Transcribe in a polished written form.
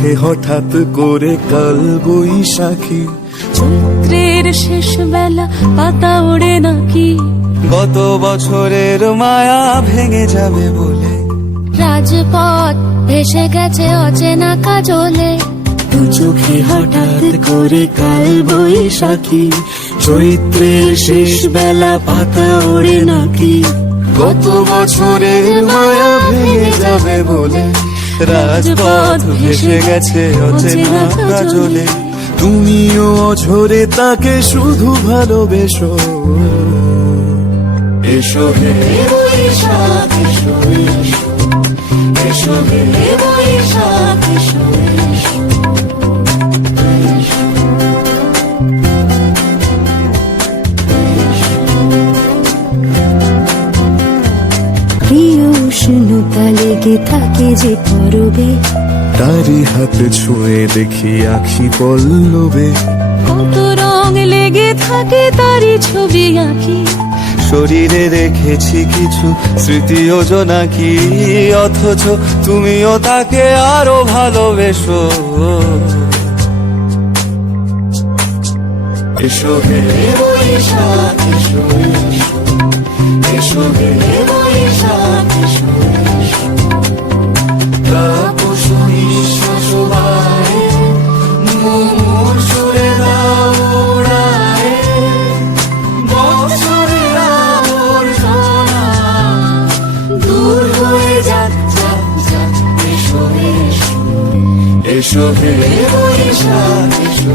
চোখে হঠাৎ করে কাল বৈশাখী, চৈত্রের শেষ বেলা পাতা ওড়ে নাকি, গত বছরের মায়া ভেঙে যাবে বলে, রাজপথ ভেসে গেছে অচেনা কাজলে, দু চোখে হঠাৎ করে কাল বৈশাখী, চৈত্রের শেষ বেলা পাতা ওড়ে নাকি, গত বছরের মায়া ভেঙে যাবে বলে, রাজপথ ভেসে গেছে অচেনা কাজলে, তুমিও অঝরে তাকে শুধু ভালোবেসো। এসো হে বৈশাখ এসো, এসো হে বৈশাখ এসো। প্রিয় উষ্ণতা লেগে থাকে যে পরবে, তারি হাতে ছুঁয়ে দেখি আখি পল্লবে, কত রং লেগে থাকে তারই ছবি আঁকি, শরীরে রেখেছি কিছু স্মৃতি জোনাকি, অথচ তুমিও তাকে আরো ভালোবেসো। এসো হে বৈশাখ এসো, এসো হে বৈশাখ এসো, তাপসী শোভায় মুমুর সুরে দাও উড়ায়, বছরের আবর্জনা দূর হয়ে যাক যাক যাক। এসো এসো, এসো হে বৈশাখ এসো।